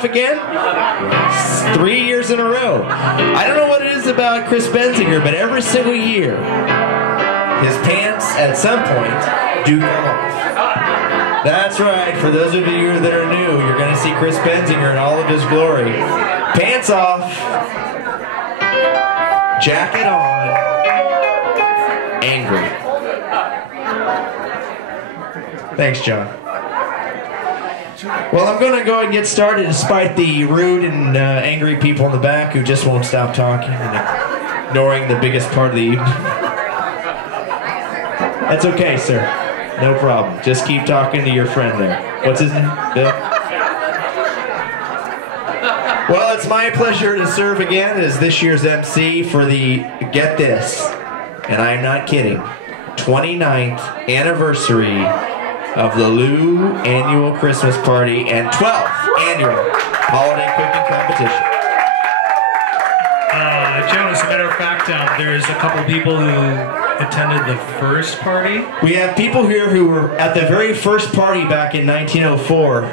off again? 3 years in a row. I don't know what it is about Chris Benzinger, but every single year, his pants at some point do come off. That's right, for those of you that are new, you're going to see Chris Benzinger in all of his glory. Pants off, jacket on, angry. Thanks, John. Well, I'm going to go and get started despite the rude and angry people in the back who just won't stop talking and ignoring the biggest part of the evening. That's okay, sir. No problem. Just keep talking to your friend there. What's his name? Bill? Well, it's my pleasure to serve again as this year's MC for the, get this, and I'm not kidding, 29th anniversary of the Lou Annual Christmas Party and 12th Annual Holiday Cooking Competition. Joe, as a matter of fact, there's a couple people who attended the first party. We have people here who were at the very first party back in 1904.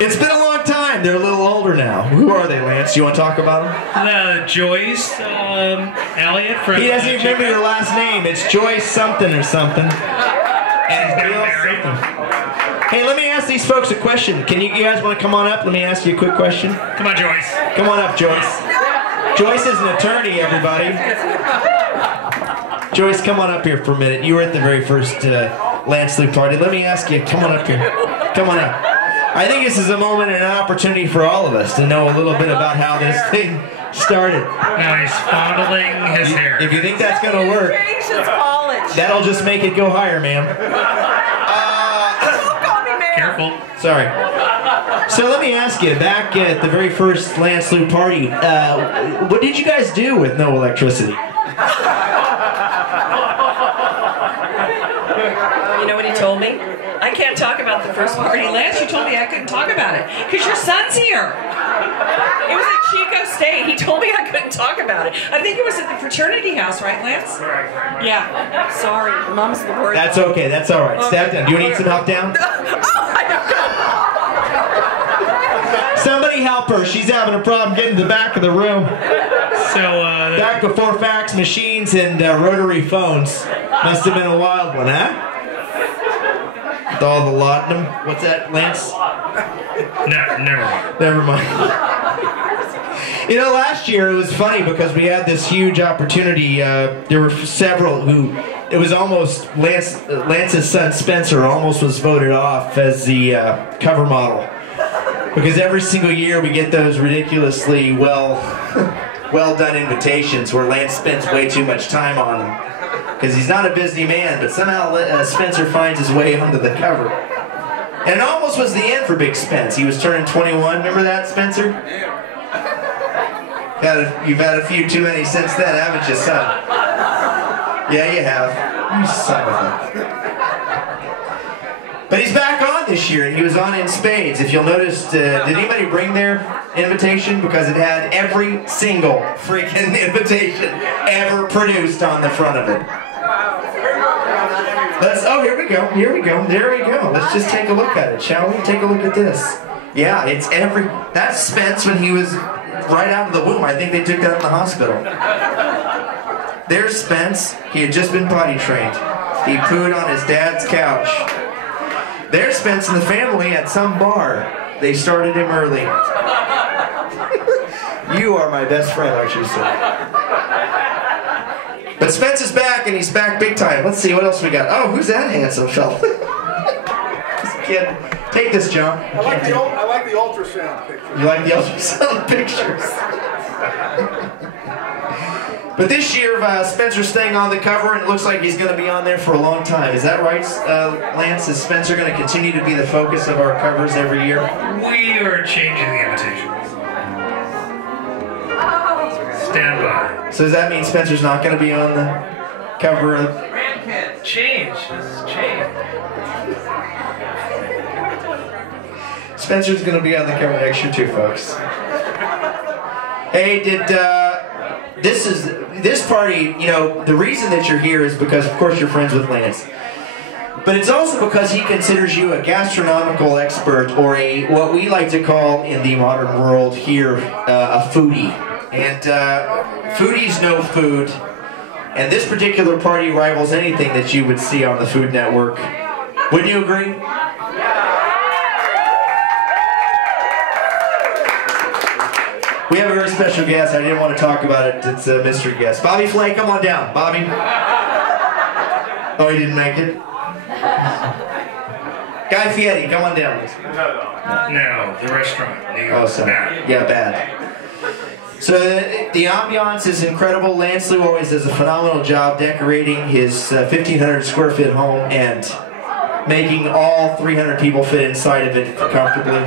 It's been a long time. They're a little older now. Who are they, Lance? You want to talk about them? Joyce Elliott from... He doesn't even remember your last name. It's Joyce something or something. And Bill something. Hey, let me ask these folks a question. Can you guys want to come on up? Let me ask you a quick question. Come on, Joyce. Come on up, Joyce. Joyce is an attorney, everybody. Joyce, come on up here for a minute. You were at the very first Lance Lou party. Let me ask you, come on up here. Come on up. I think this is a moment and an opportunity for all of us to know a little bit about how this thing started. Now he's fondling his hair. If you think that's going to work, that'll just make it go higher, ma'am. Careful. Sorry. So let me ask you, back at the very first Lance Lou party, what did you guys do with no electricity? You know what he told me? I can't talk about the first party. Lance, you told me I couldn't talk about it because your son's here. It was at Chico State. He told me I couldn't talk about it. I think it was at the fraternity house, right, Lance? Yeah. Sorry, Mom's the word. That's okay. That's all right. Step down. Do you need some help down? Somebody help her. She's having a problem getting to the back of the room. So, back before fax machines and rotary phones. Must have been a wild one, huh? With all the laudanum. What's that, Lance? Never mind. You know, last year it was funny because we had this huge opportunity. There were several who, it was almost, Lance's son Spencer almost was voted off as the cover model. Because every single year we get those ridiculously well done invitations where Lance spends way too much time on them. Because he's not a busy man, but somehow Spencer finds his way onto the cover. And it almost was the end for Big Spence. He was turning 21. Remember that, Spencer? You've had a few too many since then, haven't you, son? Yeah, you have. You son of a... But he's back on this year, and he was on in spades. If you'll notice, did anybody bring their invitation? Because it had every single freaking invitation ever produced on the front of it. Oh, here we go, there we go. Let's just take a look at it, shall we? Take a look at this. Yeah, it's that's Spence when he was right out of the womb. I think they took that in the hospital. There's Spence. He had just been potty trained. He pooed on his dad's couch. There's Spence and the family at some bar. They started him early. You are my best friend, aren't you, sir? But Spence is back, and he's back big time. Let's see, what else we got? Oh, who's that handsome fella? This kid. Take this, John. I like the ultrasound pictures. You like the ultrasound pictures? But this year, Spencer's staying on the cover, and it looks like he's going to be on there for a long time. Is that right, Lance? Is Spencer going to continue to be the focus of our covers every year? We are changing the invitations. Stand by. So does that mean Spencer's not going to be on the cover of... Change. This is change. Spencer's going to be on the cover next year too, folks. Hey, this party, you know, the reason that you're here is because, of course, you're friends with Lance. But it's also because he considers you a gastronomical expert, or what we like to call in the modern world here, a foodie. And foodies know food, and this particular party rivals anything that you would see on the Food Network. Wouldn't you agree? We have a very special guest. I didn't want to talk about it. It's a mystery guest. Bobby Flay, come on down. Bobby. Oh, he didn't make it? Guy Fieri, come on down. No, the restaurant. Oh, sorry. Yeah, bad. So the ambiance is incredible. Lance Lew always does a phenomenal job decorating his 1,500 square foot home and making all 300 people fit inside of it comfortably.